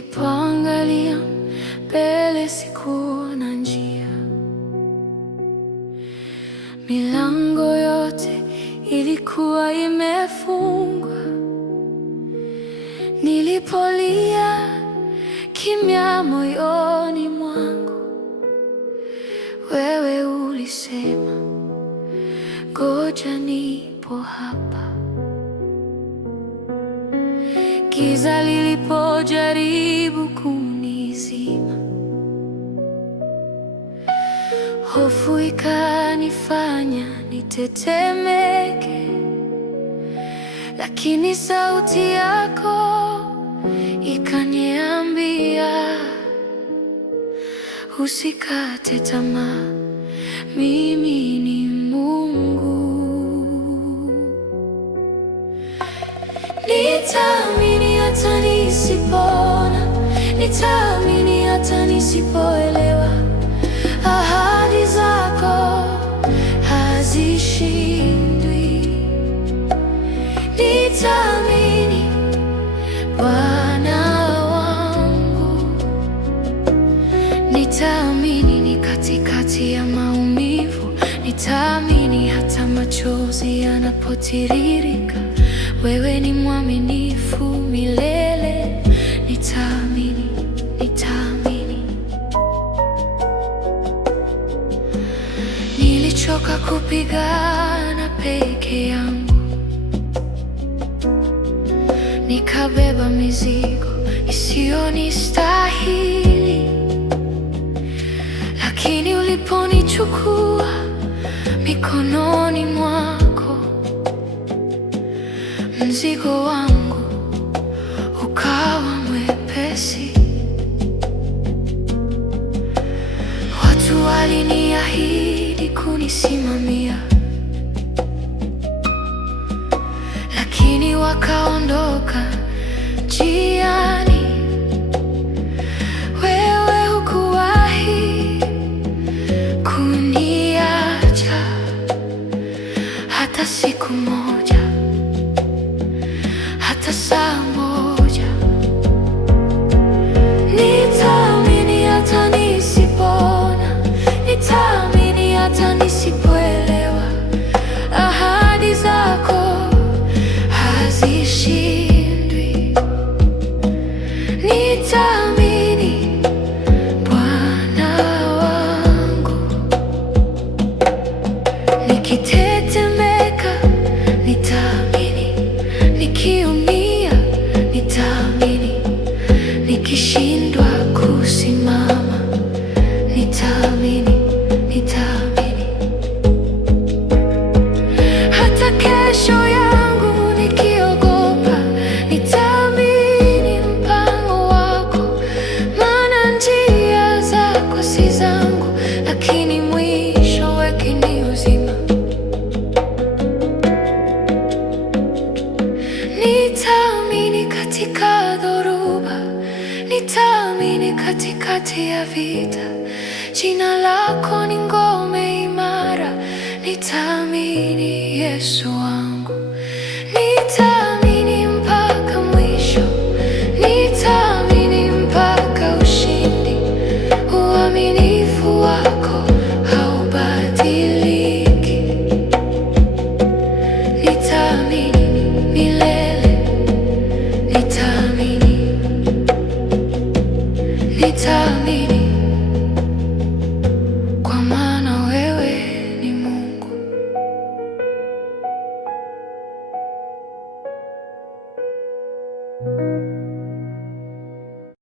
Nilipoangalia mbele sikuona njia, milango yote ilikuwa imefungwa. Nilipolia kimya moyoni mwangu, wewe ulisema, ngoja nipo hapa. Giza lilipojaribu kunizima, hofu ikanifanya nitetemeke, lakini sauti yako ikaniambia, usikate tamaa, mimi ni Mungu. Nitaamini hata nisipona, nitaamini hata nisipoelewa. Ahadi zako hazishindwi. Nitaamini Bwana wangu, nitaamini ni katikati ya maumivu, nitaamini hata machozi yanapotiririka. Wewe ni mwaminifu milele, nitaamini, nitaamini. Nilichoka kupigana peke yangu, nikabeba mizigo isiyonistahili, lakini uliponichukua mikononi mwako, mzigo wangu ukawa mwepesi. Watu waliniahidi kunisimamia, lakini wakaondoka njiani. Wewe hukuwahi kuniacha hata siku moja, hata saa moja. Nitaamini hata nisipona, nitaamini hata nisipoelewa. Ahadi zako hazishindwi. Nitaamini Bwana wangu, nikitetemeka nitaamini, nikiumia nitaamini, nikishindwa kusimama nitaamini, nitaamini. Hata kesho yangu nikiogopa, nitaamini mpango wako, maana njia zako si zangu, lakini mwisho wake ni uzima. Nitaamini katika dhoruba, nitaamini katikati ya vita. Jina lako ni ngome imara, nitaamini Yesu wangu.